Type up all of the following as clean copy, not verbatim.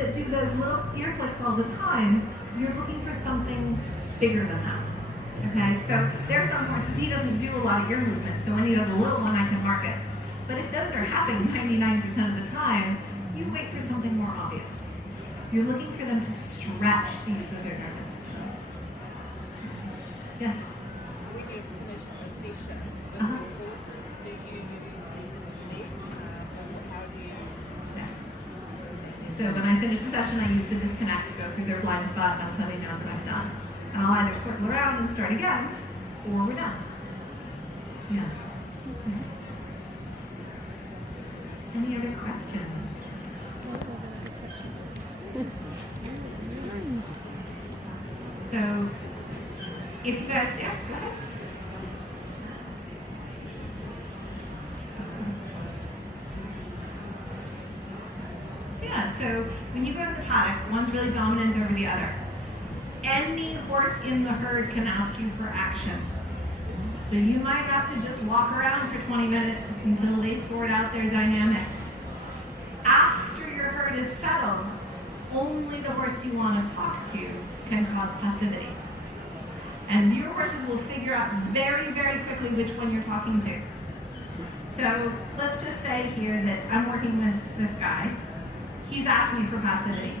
that do those little ear flicks all the time, you're looking for something bigger than that. Okay, so there are some horses, he doesn't do a lot of ear movement, so when he does a little one, I can mark it. But if those are happening 99% of the time, you wait for something more obvious. You're looking for them to stretch the use of their nervous system. Yes? When you position a session, Uh-huh. do you use the disconnect, or how do you? Yes. So when I finish the session, I use the disconnect to go through their blind spot. That's how they know that I'm done. And I'll either circle around and start again, or we're done. Yeah. Okay. Any other questions? So, if you guys, yes, go ahead. Yeah, so when you go to the paddock, one's really dominant over the other. Any horse in the herd can ask you for action. So you might have to just walk around for 20 minutes until they sort out their dynamic. After your herd is settled, only the horse you want to talk to can cause passivity. And your horses will figure out very, very quickly which one you're talking to. So let's just say here that I'm working with this guy. He's asked me for passivity.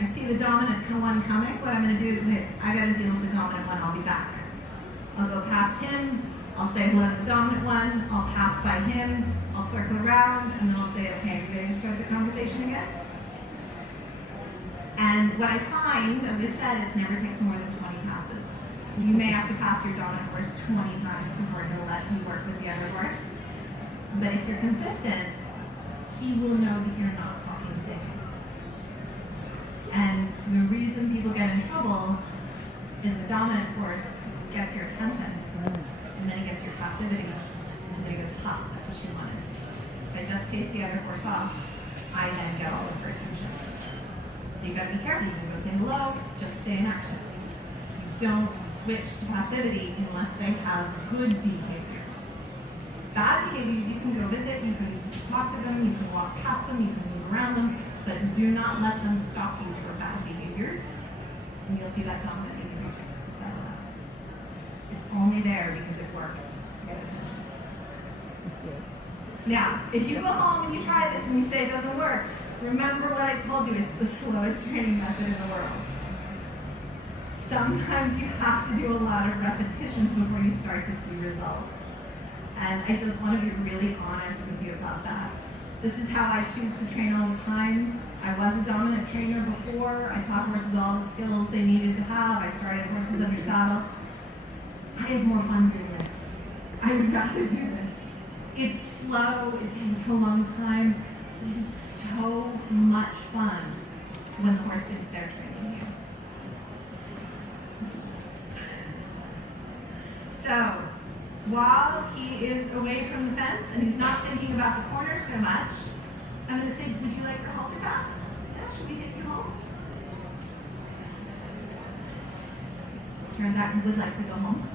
I see the dominant one coming. What I'm going to do is I got to deal with the dominant one. I'll be back. I'll go past him. I'll say hello to the dominant one. I'll pass by him. I'll circle around, and then I'll say, okay, are you ready to start the conversation again? And what I find, as I said, it never takes more than 20 passes. You may have to pass your dominant horse 20 times before he'll let you work with the other horse. But if you're consistent, he will know that you're not talking to him. And the reason people get in trouble is the dominant horse gets your attention, and then he gets your passivity, and then he goes, ha, that's what she wanted. If I just chase the other horse off, I then get all of her attention. So you gotta be careful. You can go say hello, just stay in action. You don't switch to passivity unless they have good behaviors. Bad behaviors, you can go visit, you can talk to them, you can walk past them, you can move around them, but do not let them stop you for bad behaviors, and you'll see that dominant behavior settle out. It's only there because it worked. Now, if you go home and you try this and you say it doesn't work, remember what I told you, it's the slowest training method in the world. Sometimes you have to do a lot of repetitions before you start to see results. And I just want to be really honest with you about that. This is how I choose to train all the time. I was a dominant trainer before. I taught horses all the skills they needed to have. I started horses under saddle. I have more fun doing this. I would rather do this. It's slow, it takes a long time, but it is so much fun when the horse thinks they're training you. So, while he is away from the fence and he's not thinking about the corner so much, I'm going to say, would you like your halter back? Yeah, should we take you home? Turns out he would like to go home.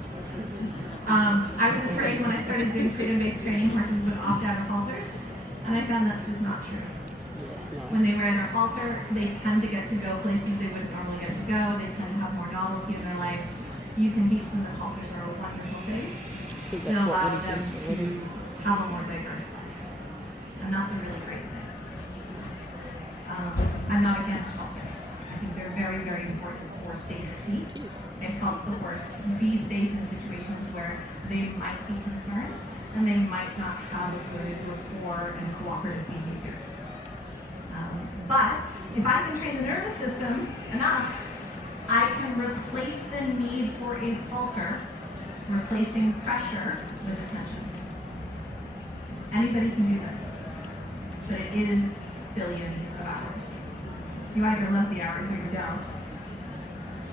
I was afraid when I started doing freedom-based training, horses would opt out of halters, and I found that's just not true. When they wear their halter, they tend to get to go places they wouldn't normally get to go. They tend to have more novelty in their life. You can teach them that halters are a wonderful thing. And allow them to have a more diverse life. And that's a really great thing. I'm not against halters. I think they're very, very important for safety. They help the horse be safe in situations where they might be concerned and they might not have a good rapport and cooperative behavior. But if I can train the nervous system enough, I can replace the need for a halter, replacing pressure with attention. Anybody can do this, but it is billions of hours. You either love the hours or you don't.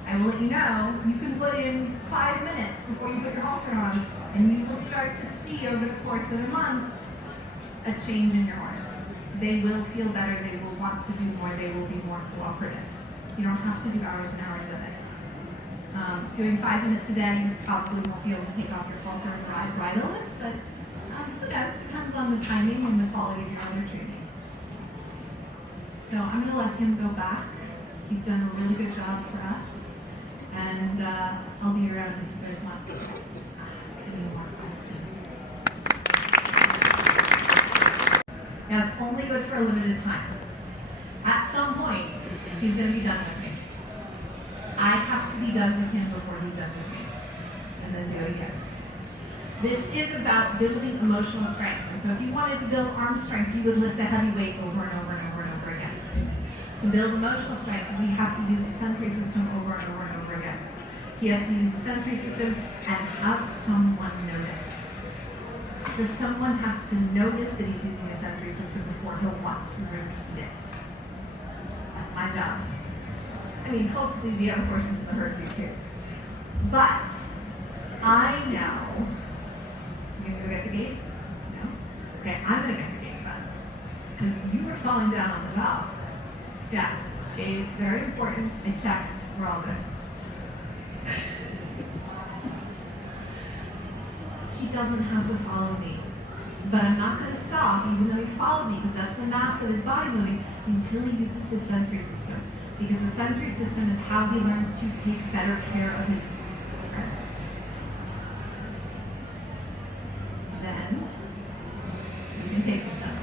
I will let you know, you can put in 5 minutes before you put your halter on, and you will start to see over the course of a month a change in your horse. They will feel better, they will want to do more, they will be more cooperative. You don't have to do hours and hours of it. Doing 5 minutes a day, you probably won't be able to take off your halter and ride bridleless, but who knows? Depends on the timing and the quality of your other training. So I'm going to let him go back. He's done a really good job for us. And I'll be around if you guys want to ask any more questions. Now, it's only good for a limited time. At some point, he's going to be done with me. I have to be done with him before he's done with me. And then do it again. This is about building emotional strength. And so if you wanted to build arm strength, you would lift a heavy weight over and over and over and over again. To build emotional strength, we have to use the sensory system over and over and over again. He has to use the sensory system and have someone notice. So someone has to notice that he's using a sensory system before he'll want to repeat it. That's my job. I mean, hopefully the other horses in the herd do too. But I know. You gonna go get the gate? No? Okay, I'm gonna get the gate then. Because you were falling down on the job. Yeah, gate's very important. I checked. We're all good. He doesn't have to follow me. But I'm not going to stop, even though he followed me, because that's the mass of his body moving, until he uses his sensory system. Because the sensory system is how he learns to take better care of his friends. Then, you can take this up.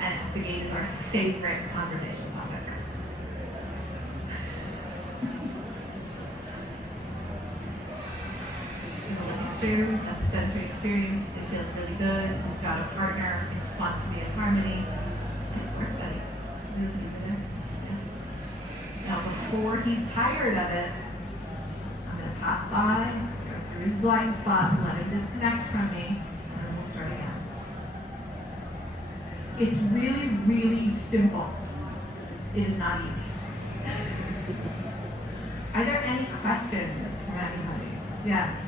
And the gate is our favorite conversation topic. That's a sensory experience. It feels really good. He's got a partner. It's fun to be in harmony. Nice work, buddy. Really good. Yeah. Now, before he's tired of it, I'm going to pass by, go through his blind spot, let him disconnect from me, and then we'll start again. It's really, really simple. It is not easy. Are there any questions from anybody? Yes.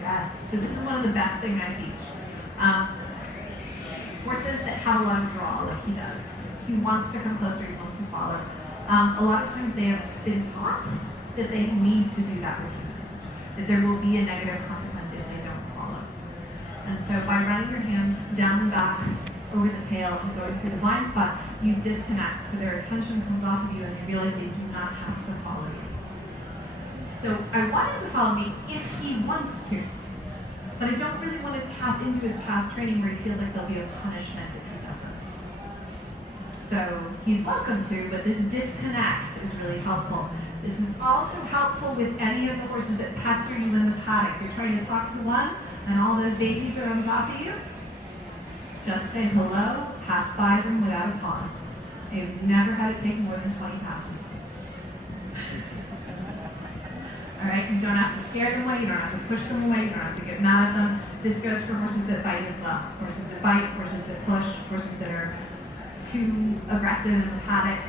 Yes, so this is one of the best things I teach. Horses that have a lot of draw, like he does. He wants to come closer, he wants to follow. A lot of times they have been taught that they need to do that with humans, that there will be a negative consequence if they don't follow. And so by running your hands down the back, over the tail, and going through the blind spot, you disconnect, so their attention comes off of you and you realize they do not have to follow you. So I want him to follow me if he wants to, but I don't really want to tap into his past training where he feels like there'll be a punishment if he doesn't. So he's welcome to, but this disconnect is really helpful. This is also helpful with any of the horses that pester you in the paddock. You're trying to talk to one, and all those babies are on top of you. Just say hello, pass by them without a pause. They've never had to take more than 20 passes. All right, you don't have to scare them away, you don't have to push them away, you don't have to get mad at them. This goes for horses that bite as well. Horses that bite, horses that push, horses that are too aggressive in the paddock.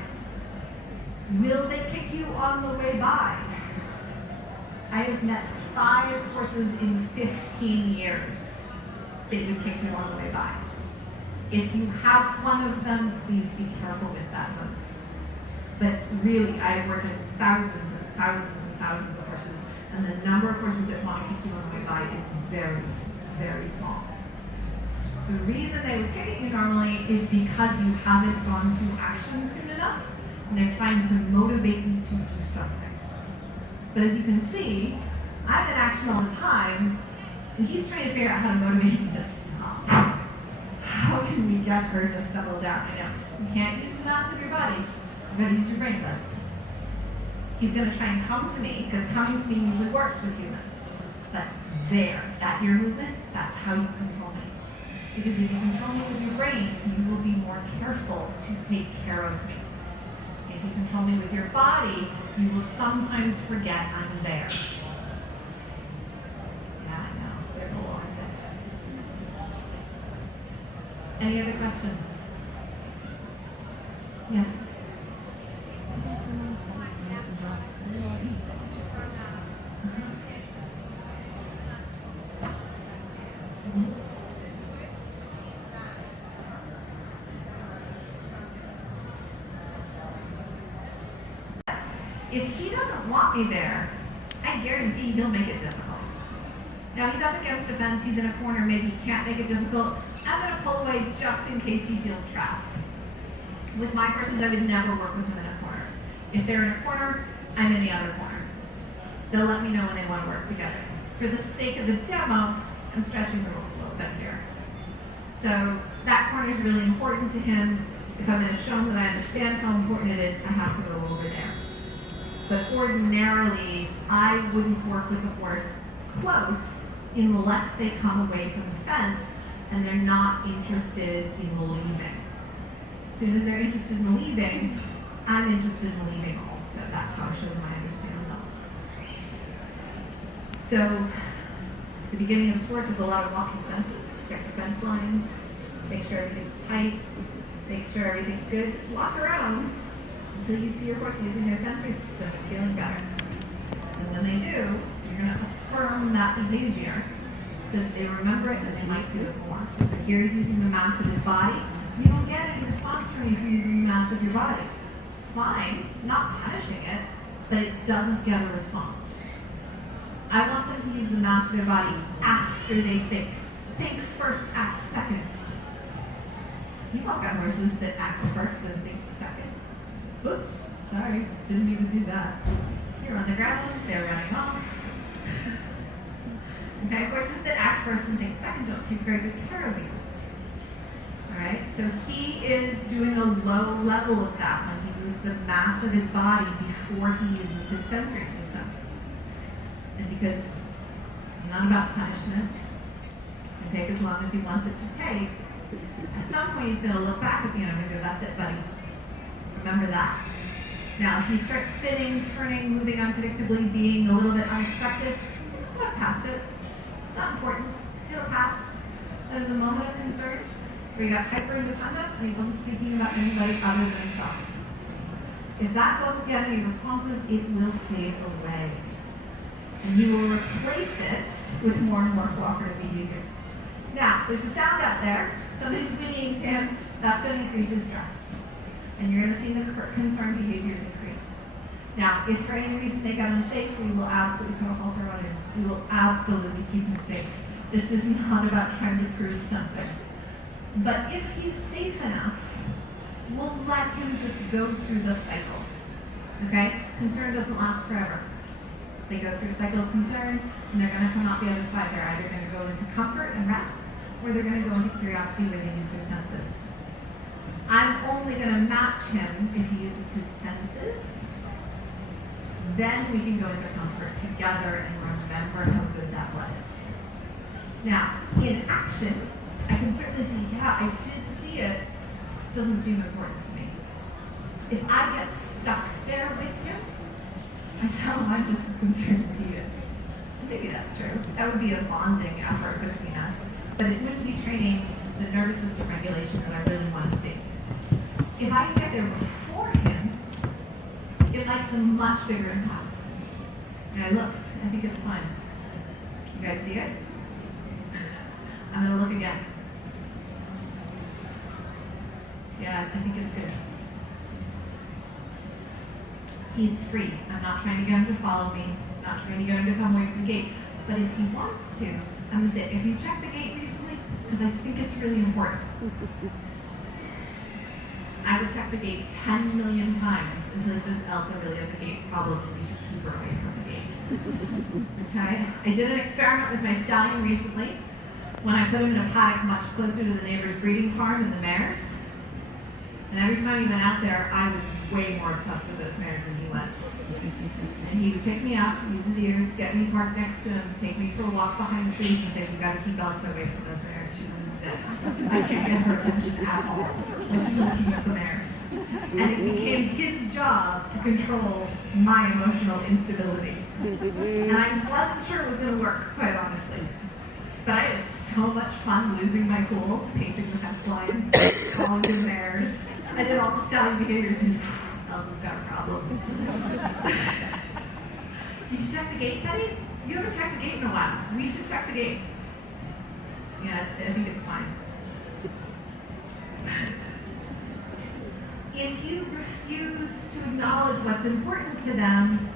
Will they kick you on the way by? I have met 5 horses in 15 years that would kick you on the way by. If you have one of them, please be careful with that one. But really, I work with thousands and thousands and thousands of horses, and the number of horses that want to kick you on the way by is very, very small. The reason they would kick at you normally is because you haven't gone to action soon enough, and they're trying to motivate you to do something. But as you can see, I'm in action all the time, and he's trying to figure out how to motivate me to stop. How can we get her to settle down? I know, you can't use the mass of your body, you've got to use your brain list. He's going to try and come to me, because coming to me usually works with humans. But there, that ear movement, that's how you control me. Because if you control me with your brain, you will be more careful to take care of me. If you control me with your body, you will sometimes forget I'm there. Yeah, I know, there's a lot of it. Any other questions? Yes. If he doesn't want me there, I guarantee he'll make it difficult. Now he's up against a fence, he's in a corner, maybe he can't make it difficult. I'm going to pull away just in case he feels trapped. With my horses, I would never work with them in a corner. If they're in a corner, I'm in the other corner. They'll let me know when they want to work together. For the sake of the demo, I'm stretching the rules a little bit here. So that corner is really important to him. If I'm going to show him that I understand how important it is, I have to go over there. But ordinarily, I wouldn't work with a horse close unless they come away from the fence and they're not interested in leaving. As soon as they're interested in leaving, I'm interested in leaving also. That's how I show them I understand them. So, the beginning of sport is a lot of walking fences. Check the fence lines, make sure everything's tight, make sure everything's good. Just walk around until you see your horse using their sensory system and feeling better. And when they do, you're going to affirm that behavior so that they remember it and they might do it more. So here he's using the mass of his body. You don't get any response from me if you're using the mass of your body. It's fine, not punishing it, but it doesn't get a response. I want them to use the mass of their body after they think. Think first, act second. You've all got horses that act first and think second. Oops, sorry, didn't mean to do that. You're on the ground, they're running off. Okay, horses that act first and think second don't take very good care of you. Alright, so he is doing a low level of that when he moves the mass of his body before he uses his sensory system. And because I'm not about punishment, it's going to take as long as he wants it to take, at some point he's going to look back at me and I'm going to go, that's it, buddy. Remember that. Now, if he starts spinning, turning, moving unpredictably, being a little bit unexpected, just walk past it. It's not important. It'll pass. There's a moment of concern where he got hyper-independent and he wasn't thinking about anybody other than himself. If that doesn't get any responses, it will fade away. And you will replace it with more and more cooperative behavior. Now, there's a sound out there. Somebody's whinnying to him. That's going to increase his stress. And you're going to see the concerned behaviors increase. Now, if for any reason they got unsafe, we will absolutely put a halter on him. We will absolutely keep him safe. This is not about trying to prove something. But if he's safe enough, we'll let him just go through the cycle. Okay? Concern doesn't last forever. They go through a cycle of concern, and they're going to come out the other side. They're either going to go into comfort and rest, or they're going to go into curiosity where they use their senses. I'm only going to match him if he uses his senses. Then we can go into comfort together and remember how good that was. Now, in action, I can certainly see, yeah, I did see it. Doesn't seem important to me. If I get stuck there with you, I tell him I'm just as concerned as he is. Maybe that's true. That would be a bonding effort between us. But it wouldn't be training the nervous system regulation that I really want to see. If I can get there before him, it makes a much bigger impact. And I looked. I think it's fun. You guys see it? I'm going to look again. Yeah, I think it's good. He's free. I'm not trying to get him to follow me. I'm not trying to get him to come away from the gate. But if he wants to, I'm going to say, if you checked the gate recently, because I think it's really important. I would check the gate 10 million times until it says Elsa really has a gate problem and we should keep her away from the gate. Okay? I did an experiment with my stallion recently when I put him in a paddock much closer to the neighbor's breeding farm than the mares. And every time he went out there, I was way more obsessed with those mares than he was. And he would pick me up, use his ears, get me parked next to him, take me for a walk behind the trees and say, we've got to keep Elsa away from those mares. She was sick. I can't get her attention at all when she's looking at the mares. And it became his job to control my emotional instability. And I wasn't sure it was going to work, quite honestly. But I had so much fun losing my cool, pacing the fence line, calling the mares. I did all the stallion behaviors and Elsa's got a problem. Did you check the gate, Betty? You haven't checked the gate in a while. We should check the gate. Yeah, I think it's fine. If you refuse to acknowledge what's important to them,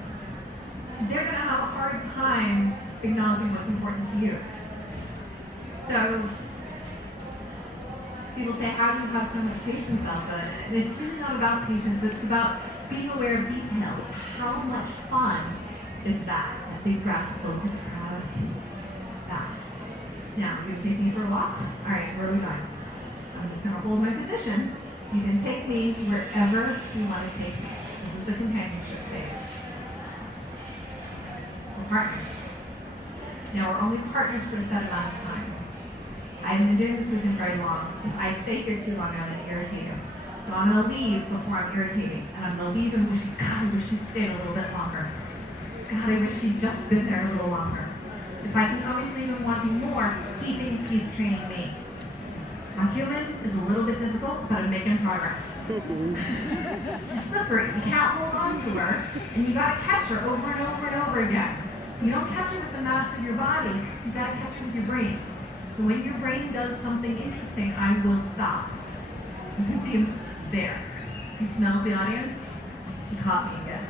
they're going to have a hard time acknowledging what's important to you. So people say, how do you have so much patience, Elsa? And it's really not about patience, it's about being aware of details. How much fun is that? That big graphical, look proud of that. Now, you take me for a walk? All right, where are we going? I'm just gonna hold my position. You can take me wherever you want to take me. This is the companionship phase. We're partners. Now, we're only partners for a set amount of time. I haven't been doing this with him very long. If I stay here too long, I'm going to irritate him. So I'm going to leave before I'm irritating. And I'm going to leave him wishing, God, I wish he'd stayed a little bit longer. God, I wish he'd just been there a little longer. If I can always leave him wanting more, he thinks he's training me. My human is a little bit difficult, but I'm making progress. She's slippery. You can't hold on to her, and you got to catch her over and over and over again. You don't catch her with the mass of your body. You got to catch her with your brain. So when your brain does something interesting, I will stop. You can see him there. He smells the audience. He caught me again.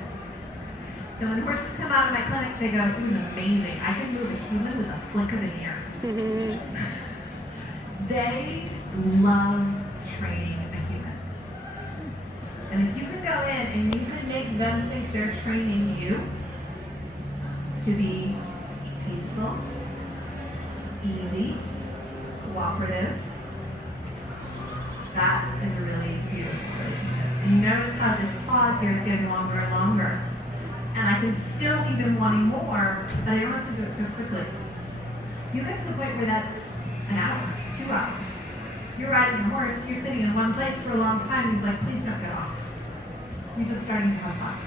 So when horses come out of my clinic, they go, "This is amazing. I can move a human with a flick of an ear." They love training a human. And if you can go in and you can make them think they're training you to be peaceful, easy, cooperative, that is a really beautiful relationship. And you notice how this pause here is getting longer and longer. And I can still leave him wanting more, but I don't have to do it so quickly. You get to the point where that's an hour, 2 hours. You're riding a horse, you're sitting in one place for a long time, he's like, please don't get off. You're just starting to have fun.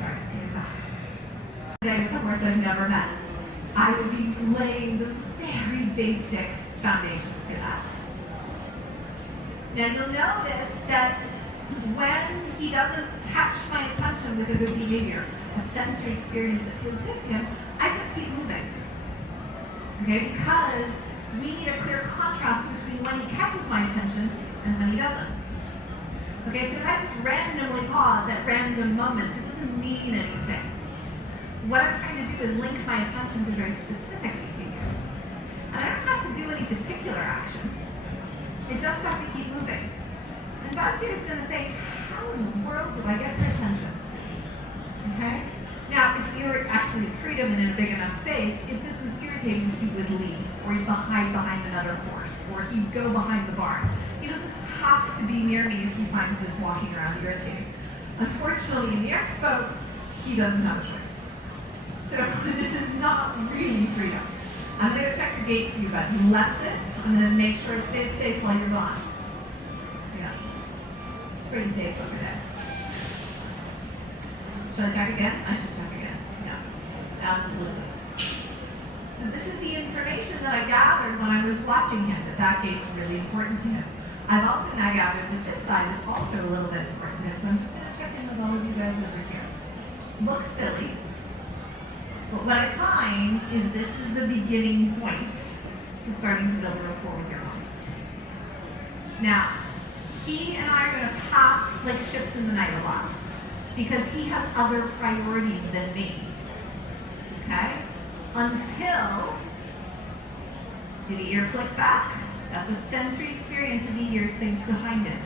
Sorry, take it back. Today with a horse I've never met, I would be laying the very basic foundation for that. Now you'll notice that when he doesn't catch my attention with a good behavior, a sensory experience that feels good to him, I just keep moving. Okay, because we need a clear contrast between when he catches my attention and when he doesn't. Okay, so if I just randomly pause at random moments, it doesn't mean anything. What I'm trying to do is link my attention to very specific behaviors. And I don't have to do any particular action. I just have to keep moving. And Buzz here is going to think, how in the world do I get her attention? Okay? Now, if you're actually freedom and in a big enough space, if this was irritating, he would leave, or he'd hide behind another horse, or he'd go behind the barn. He doesn't have to be near me if he finds this walking around irritating. Unfortunately, in the expo, he doesn't have a choice. So this is not really freedom. I'm going to check the gate for you, but you left it. I'm going to make sure it stays safe while you're gone. Yeah. It's pretty safe over there. Should I check again? I should check again. Yeah, absolutely. So this is the information that I gathered when I was watching him, that gate's really important to him. I've also now gathered that this side is also a little bit important to him, so I'm just going to check in with all of you guys over here. Looks silly, but what I find is this is the beginning point to starting to build a rapport with your horse. Now, he and I are going to pass like ships in the night a lot, because he has other priorities than me. Okay? Until, did he ear flick back? That's a sensory experience as he hears things behind him.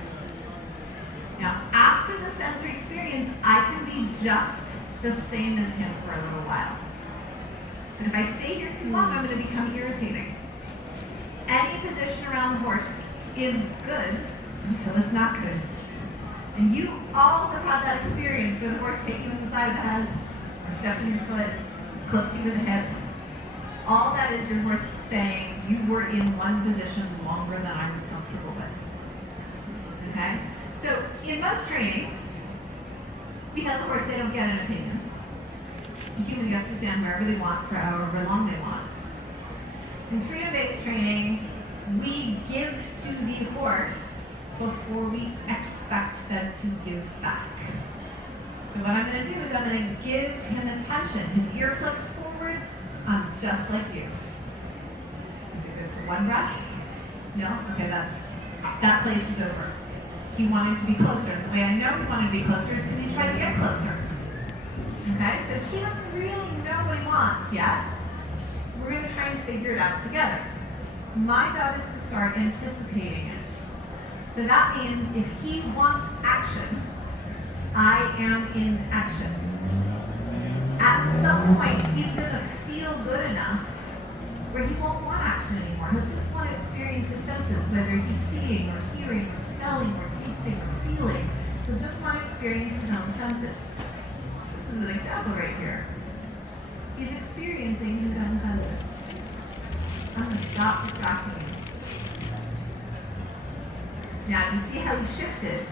Now, after the sensory experience, I can be just the same as him for a little while. And if I stay here too long, I'm going to become irritating. Any position around the horse is good until it's not good. And you all have had that experience where the horse hit you in the side of the head, or stepped in your foot, clipped you with the hip. All that is your horse saying you were in one position longer than I was comfortable with. Okay? So in most training, we tell the horse they don't get an opinion. The human gets to stand wherever they want for however long they want. In freedom-based training, we give to the horse before we expect them to give back. So what I'm going to do is I'm going to give him attention. His ear flicks forward. I'm just like you. Is it good for one breath? No? Okay, that place is over. He wanted to be closer. The way I know he wanted to be closer is because he tried to get closer. Okay, so he doesn't really know what he wants yet. We're going to try and figure it out together. My job is to start anticipating it. So that means if he wants action, I am in action. At some point, he's going to feel good enough where he won't want action anymore. He'll just want to experience his senses, whether he's seeing or hearing or smelling or tasting or feeling. He'll just want to experience his own senses. This is an example right here. He's experiencing his own senses. I'm going to stop distracting him. Now, you see how he shifted?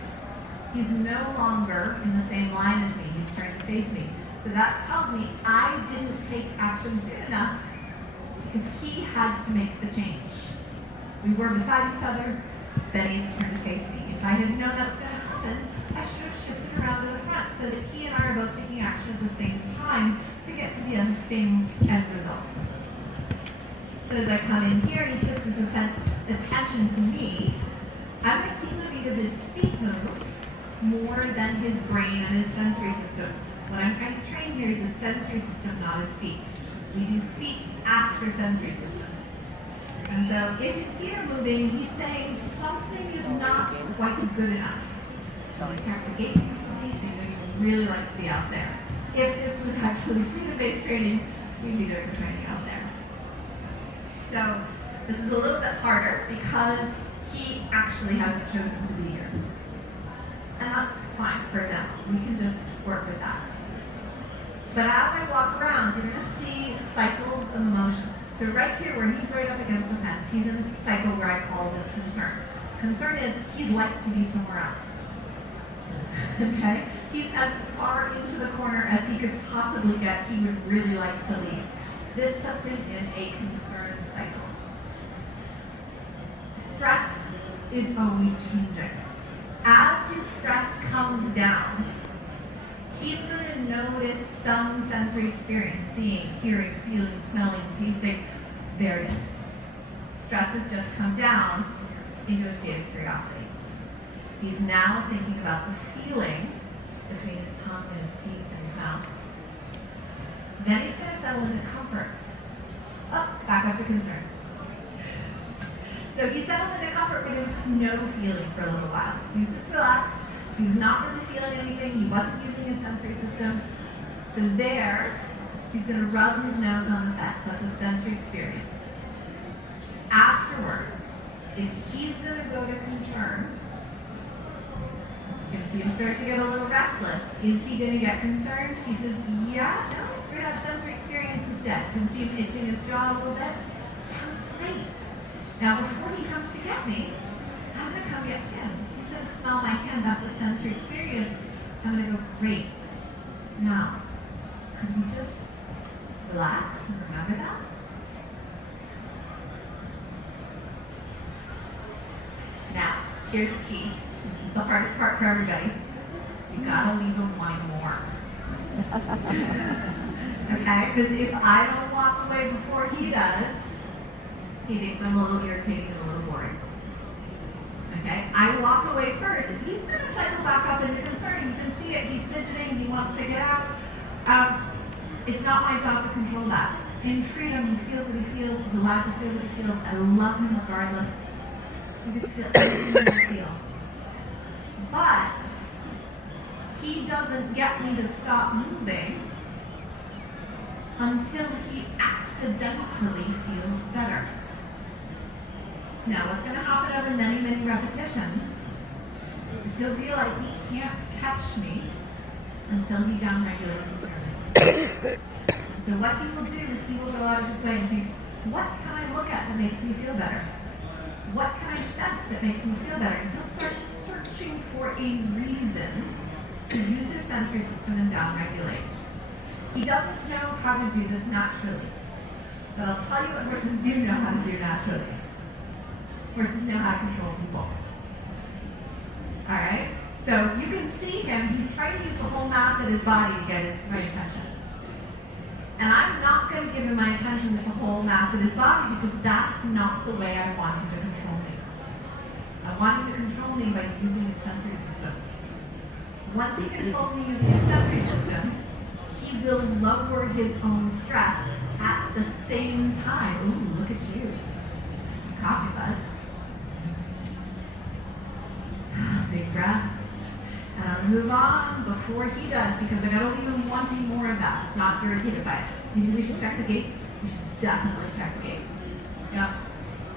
He's no longer in the same line as me. He's trying to face me. So that tells me I didn't take action soon enough because he had to make the change. We were beside each other, then he turned to face me. If I had known that was going to happen, I should have shifted around to the front so that he and I are both taking action at the same time to get to the same end result. So as I come in here, he shifts his attention to me. I'm going to keep moving because his feet move more than his brain and his sensory system. What I'm trying to train here is his sensory system, not his feet. We do feet after sensory system. And so if his feet are moving, he's saying something is not quite good enough. So we check the gate recently, and you'd really like to be out there. If this was actually freedom-based training, we'd be doing training out there. So this is a little bit harder because he actually hasn't chosen to be here. And that's fine for them. We can just work with that. But as I walk around, you're going to see cycles of emotions. So right here, where he's right up against the fence, he's in this cycle where I call this concern. Concern is he'd like to be somewhere else. Okay? He's as far into the corner as he could possibly get. He would really like to leave. This puts him in a concern cycle. Stress is always changing. As his stress comes down, he's going to notice some sensory experience, seeing, hearing, feeling, smelling, tasting. There it is. Stress has just come down into a state of curiosity. He's now thinking about the feeling between his tongue and his teeth and his mouth. Then he's going to settle into comfort. Back up to concern. So he settled into comfort, but there was just no feeling for a little while. He was just relaxed. He was not really feeling anything. He wasn't using his sensory system. So there, he's going to rub his nose on the fence. That's a sensory experience. Afterwards, if he's going to go to concern, you can see him start to get a little restless. Is he going to get concerned? He says, yeah, no, we're going to have sensory experience instead. You can see him itching his jaw a little bit. That was great. Now, before he comes to get me, I'm going to come get him. He's going to smell my hand. That's a sensory experience. I'm going to go, great. Now, could we just relax and remember that? Now, here's the key. This is the hardest part for everybody. You gotta leave him wanting more. Okay? Because if I don't walk away before he does, he thinks I'm a little irritating and a little boring. Okay? I walk away first. He's gonna cycle back up into concern. You can see it. He's fidgeting. He wants to get out. It's not my job to control that. In freedom, he feels what he feels. He's allowed to feel what he feels. I love him regardless. He gets to feel everything I feel. But he doesn't get me to stop moving until he accidentally feels better. Now, what's going to happen over many, many repetitions is he'll realize he can't catch me until he downregulates his nervous system. So what he will do is he will go out of his way and think, what can I look at that makes me feel better? What can I sense that makes me feel better? And he'll start searching for a reason to use his sensory system and downregulate. He doesn't know how to do this naturally. But I'll tell you what horses do know how to do naturally. Horses know how to control people. Alright? So you can see him, he's trying to use the whole mass of his body to get his right attention. And I'm not going to give him my attention with the whole mass of his body because that's not the way I want him to control me. I want him to control me by using his sensory system. Once he controls me using his sensory system, he will lower his own stress at the same time. Ooh, look at you. Copy, Buzz. Big breath. And I'll move on before he does, because I don't even want any more of that. Not irritated by it. Do you think we should check the gate? We should definitely check the gate. Yep.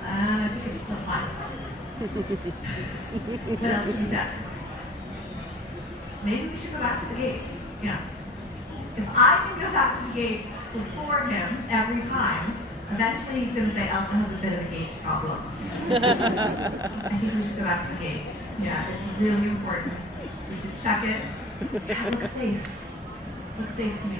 I think it's still fine. What else should we check? Maybe we should go back to the gate. Yeah. If I can go back to the gate before him every time, eventually he's going to say Elsa has a bit of a gate problem. I think we should go back to the gate. Yeah, it's really important. We should check it. Yeah, it looks safe. Looks safe to me.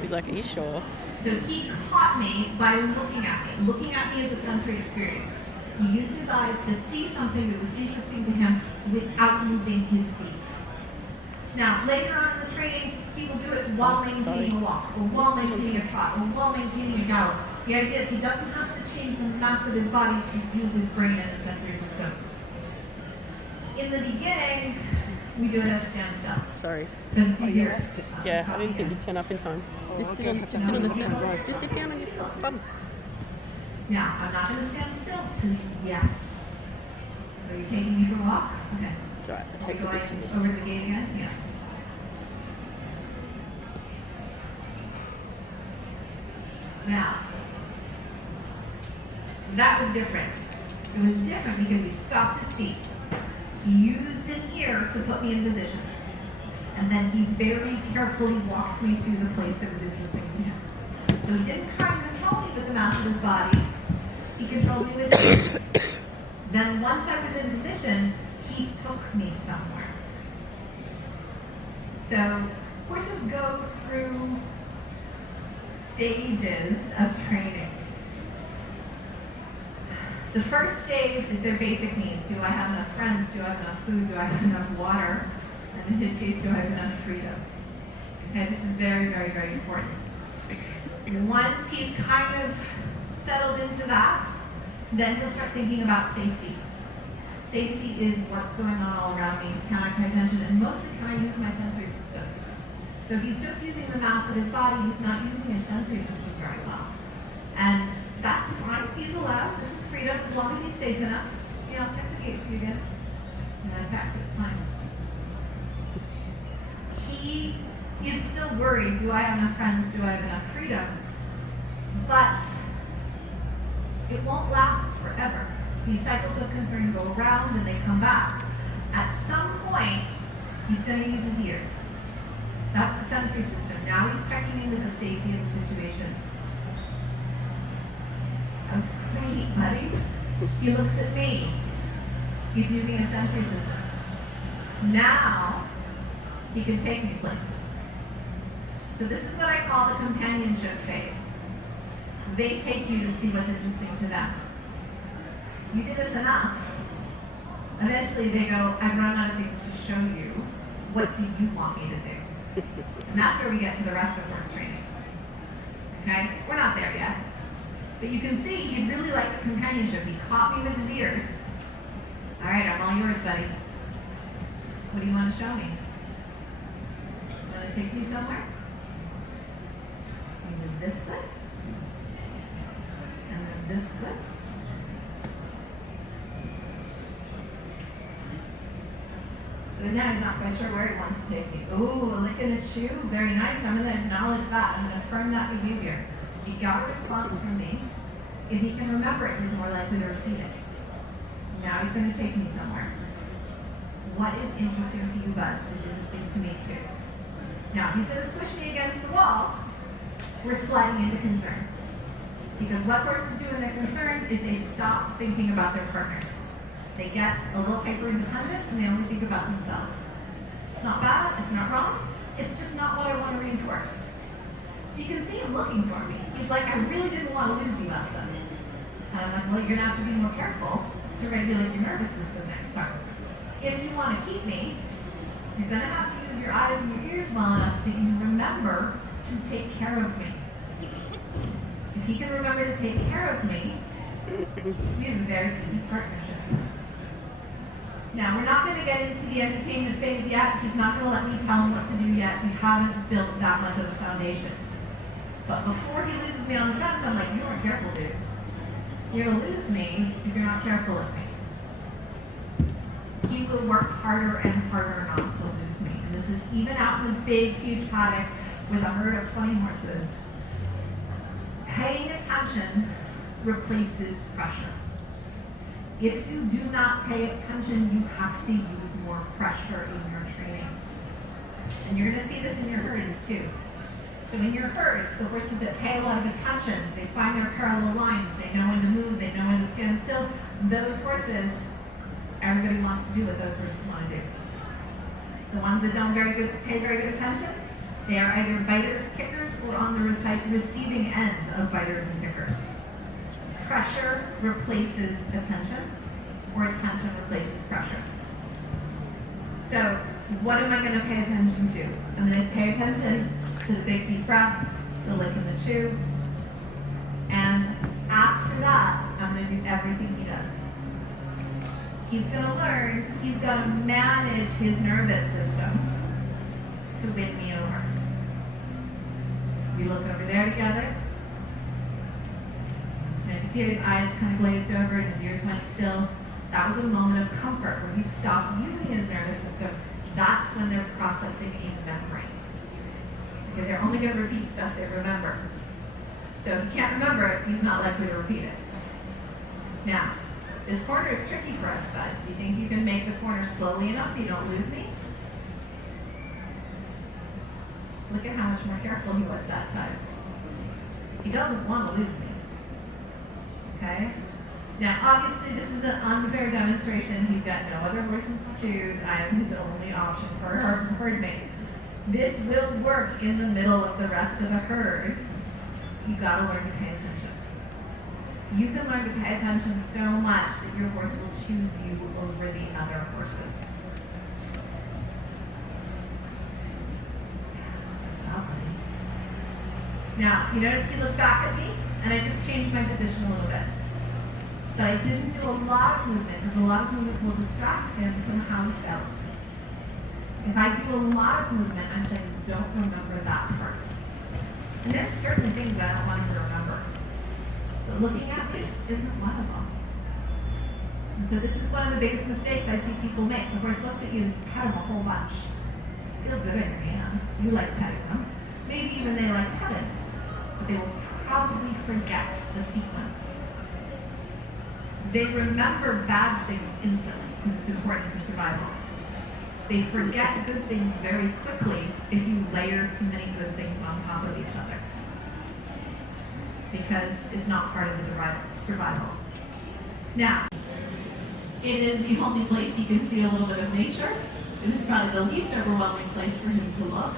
He's like, are you sure? So he caught me by looking at me. Looking at me as a sensory experience. He used his eyes to see something that was interesting to him without moving his feet. Now, later on in the training, he will do it while maintaining a walk, or while maintaining a trot, or while maintaining a gallop. The idea is he doesn't have to change the mass of his body to use his brain and his sensory system. In the beginning, we do it at a standstill. Sorry. Because it's easier. Yeah, I didn't think you'd turn up in time. Just sit on the front. Just sit down and get fun. Now, I'm not going to stand still till yes. Are you taking me for a walk? Okay. It's alright, I'll take the Going bits you missed. over to the gate again? Yeah. Now, that was different. It was different because he stopped his feet. He used an ear to put me in position. And then he very carefully walked me to the place that was interesting to him. So he didn't try and control me with the mass of his body. He controlled me with his ears. Then once I was in position, he took me somewhere. So horses go through stages of training. The first stage is their basic needs. Do I have enough friends? Do I have enough food? Do I have enough water? And in his case, do I have enough freedom? Okay, this is very, very, very important. Once he's kind of settled into that, then he'll start thinking about safety. Safety is what's going on all around me. Can I pay attention? And mostly, can I use my sensory system? So if he's just using the mass of his body, he's not using his sensory system very well. And that's fine. He's allowed. This is freedom as long as he's safe enough. Yeah, I'll check the gate for you again. And I checked. It's fine. He is still worried. Do I have enough friends? Do I have enough freedom? But it won't last forever. These cycles of concern go around and they come back. At some point, he's going to use his ears. That's the sensory system. Now he's checking into the safety of the situation. That was great, buddy. He looks at me. He's using a sensory system. Now, he can take me places. So this is what I call the companionship phase. They take you to see what's interesting to them. You did this enough. Eventually they go, I've run out of things to show you. What do you want me to do? And that's where we get to the rest of horse training. Okay? We're not there yet. But you can see he really liked the companionship. He caught me with his ears. All right, I'm all yours, buddy. What do you want to show me? Want to take me somewhere? Maybe this foot? And then this foot? So now he's not quite sure where he wants to take me. Ooh, a lick in its shoe? Very nice. I'm going to acknowledge that. I'm going to affirm that behavior. He got a response from me. If he can remember it, he's more likely to repeat it. Now he's going to take me somewhere. What is interesting to you, Buzz, is interesting to me too. Now, if he's going to squish me against the wall, we're sliding into concern. Because what horses do when they're concerned is they stop thinking about their partners. They get a little hyper-independent and they only think about themselves. It's not bad, it's not wrong, it's just not what I want to reinforce. So you can see him looking for me. He's like, I really didn't want to lose you, Elsa. And I'm like, well, you're going to have to be more careful to regulate your nervous system next time. If you want to keep me, you're going to have to use your eyes and your ears well enough that you remember to take care of me. If he can remember to take care of me, we have a very easy partnership. Now, we're not going to get into the entertainment phase yet. He's not going to let me tell him what to do yet. We haven't built that much of a foundation. But before he loses me on the fence, I'm like, you weren't careful, dude. You're going to lose me if you're not careful with me. He will work harder and harder not to lose me. And this is even out in the big, huge paddock with a herd of 20 horses. Paying attention replaces pressure. If you do not pay attention, you have to use more pressure in your training. And you're going to see this in your herds too. So in your herds, the horses that pay a lot of attention, they find their parallel lines, they know when to move, they know when to stand still. Those horses, everybody wants to do what those horses want to do. The ones that don't pay very good attention, they are either biters, kickers, or on the receiving end of biters and kickers. Pressure replaces attention, or attention replaces pressure. So, what am I going to pay attention to? I'm going to pay attention to the big deep breath, the lick and the chew, and after that, I'm going to do everything he does. He's going to learn, he's going to manage his nervous system to win me over. We look over there together. And you see his eyes kind of glazed over and his ears went still. That was a moment of comfort where he stopped using his nervous system. That's when they're processing a memory. Okay, they're only going to repeat stuff they remember. So if he can't remember it, he's not likely to repeat it. Now, this corner is tricky for us, bud. Do you think you can make the corner slowly enough so you don't lose me? Look at how much more careful he was that time. He doesn't want to lose me. Okay? Now, obviously, this is an unfair demonstration. He's got no other horses to choose. I am his only option for a herd mate. This will work in the middle of the rest of the herd. You've got to learn to pay attention. You can learn to pay attention so much that your horse will choose you over the other horses. Now, you notice he looked back at me, and I just changed my position a little bit. But I didn't do a lot of movement, because a lot of movement will distract him from how he felt. If I do a lot of movement, I'm saying, don't remember that part. And there's certain things I don't want him to remember. But looking at me isn't one of them. And so this is one of the biggest mistakes I see people make. The horse looks at you and pet him a whole bunch. Feels good in your hand. You like petting them. Maybe even they like petting. But they will probably forget the sequence. They remember bad things instantly because it's important for survival. They forget good things very quickly if you layer too many good things on top of each other. Because it's not part of the survival. Now, it is the only place you can see a little bit of nature. It is probably the least overwhelming place for him to look.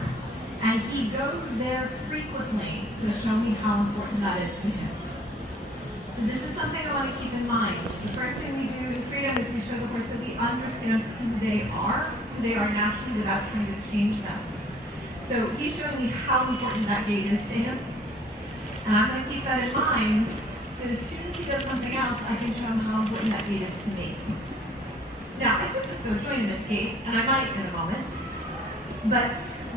And he goes there frequently to show me how important that is to him. So this is something I want to keep in mind. The first thing we do in freedom is we show the horse that we understand who they are naturally without trying to change them. So he's showing me how important that gait is to him. And I'm going to keep that in mind, so as soon as he does something else, I can show him how important that gait is to me. Now, I could just go join him at the gate, and I might in a moment. But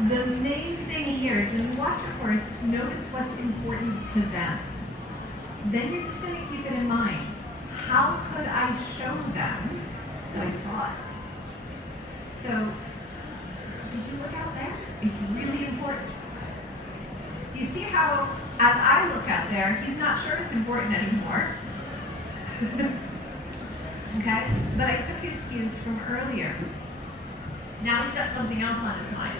the main thing here is when you watch your horse, notice what's important to them. Then you're just going to keep it in mind. How could I show them that I saw it? So, did you look out there? It's really important. Do you see how, as I look out there, he's not sure it's important anymore. Okay? But I took his cues from earlier. Now he's got something else on his mind.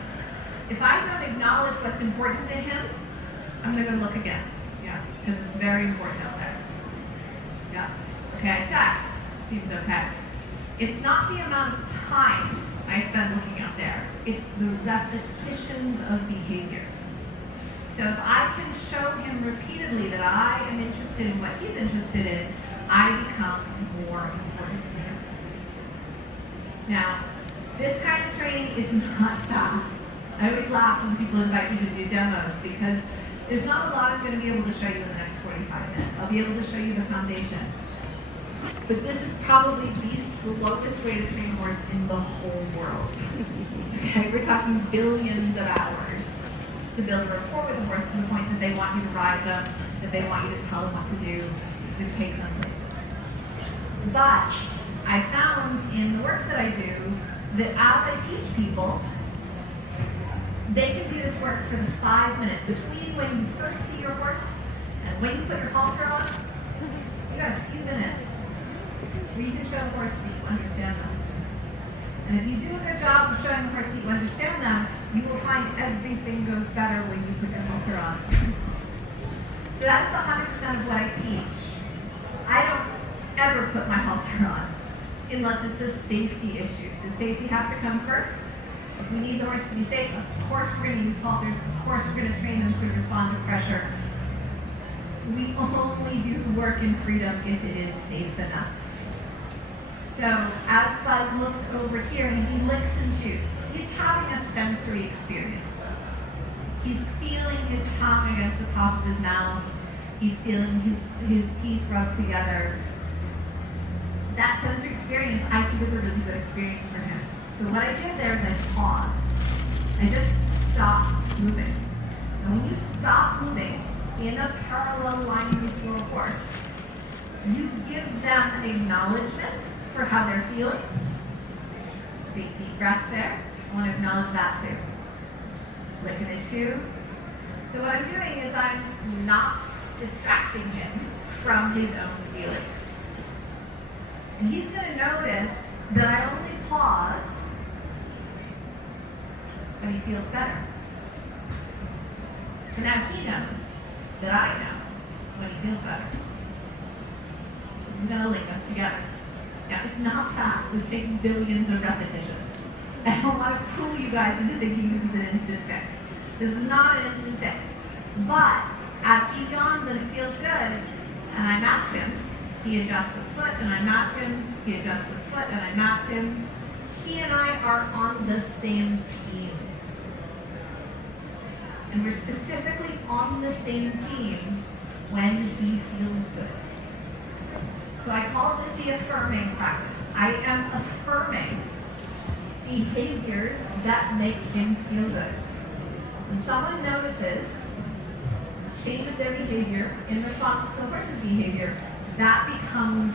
If I don't acknowledge what's important to him, I'm going to go look again. Yeah, because it's very important out there. Yeah. Okay, I checked. Seems okay. It's not the amount of time I spend looking out there. It's the repetitions of behavior. So if I can show him repeatedly that I am interested in what he's interested in, I become more important to him. Now, this kind of training is not fast. I always laugh when people invite me to do demos because there's not a lot I'm going to be able to show you in the next 45 minutes. I'll be able to show you the foundation. But this is probably the slowest way to train a horse in the whole world. Okay, we're talking billions of hours to build a rapport with a horse to the point that they want you to ride them, that they want you to tell them what to do, to take them places. But I found in the work that I do that as I teach people, they can do this work for the 5 minutes between when you first see your horse and when you put your halter on. You got a few minutes where you can show a horse that you understand them. And if you do a good job of showing a horse that you understand them, you will find everything goes better when you put your halter on. So that's 100% of what I teach. I don't ever put my halter on unless it's a safety issue. So safety has to come first. If we need the horse to be safe, of course we're going to use halters. Of course we're going to train them to respond to pressure. We only do the work in freedom if it is safe enough. So as Buzz looks over here and he licks and chews, he's having a sensory experience. He's feeling his tongue against the top of his mouth. He's feeling his teeth rub together. That sensory experience, I think, is a really good experience for him. So what I did there is I paused. I just stopped moving. And when you stop moving in a parallel line with your horse, you give them acknowledgement for how they're feeling. Big deep breath there. I want to acknowledge that too. Licking it too. So what I'm doing is I'm not distracting him from his own feelings. And he's going to notice that I only pause when he feels better. So now he knows that I know when he feels better. This is going to link us together. Now, it's not fast. This takes billions of repetitions. I don't want to fool you guys into thinking this is an instant fix. This is not an instant fix. But as he yawns and it feels good, and I match him, he adjusts the foot and I match him, he adjusts the foot and I match him. He and I are on the same team. And we're specifically on the same team when he feels good. So I call this the affirming practice. I am affirming behaviors that make him feel good. When someone notices, changes their behavior in response to the horse's behavior, that becomes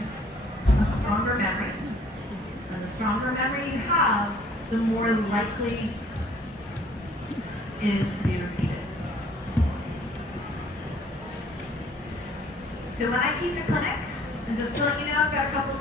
a stronger memory. And the stronger memory you have, the more likely it is to be repeated. So when I teach a clinic, and just to let you know, I've got a couple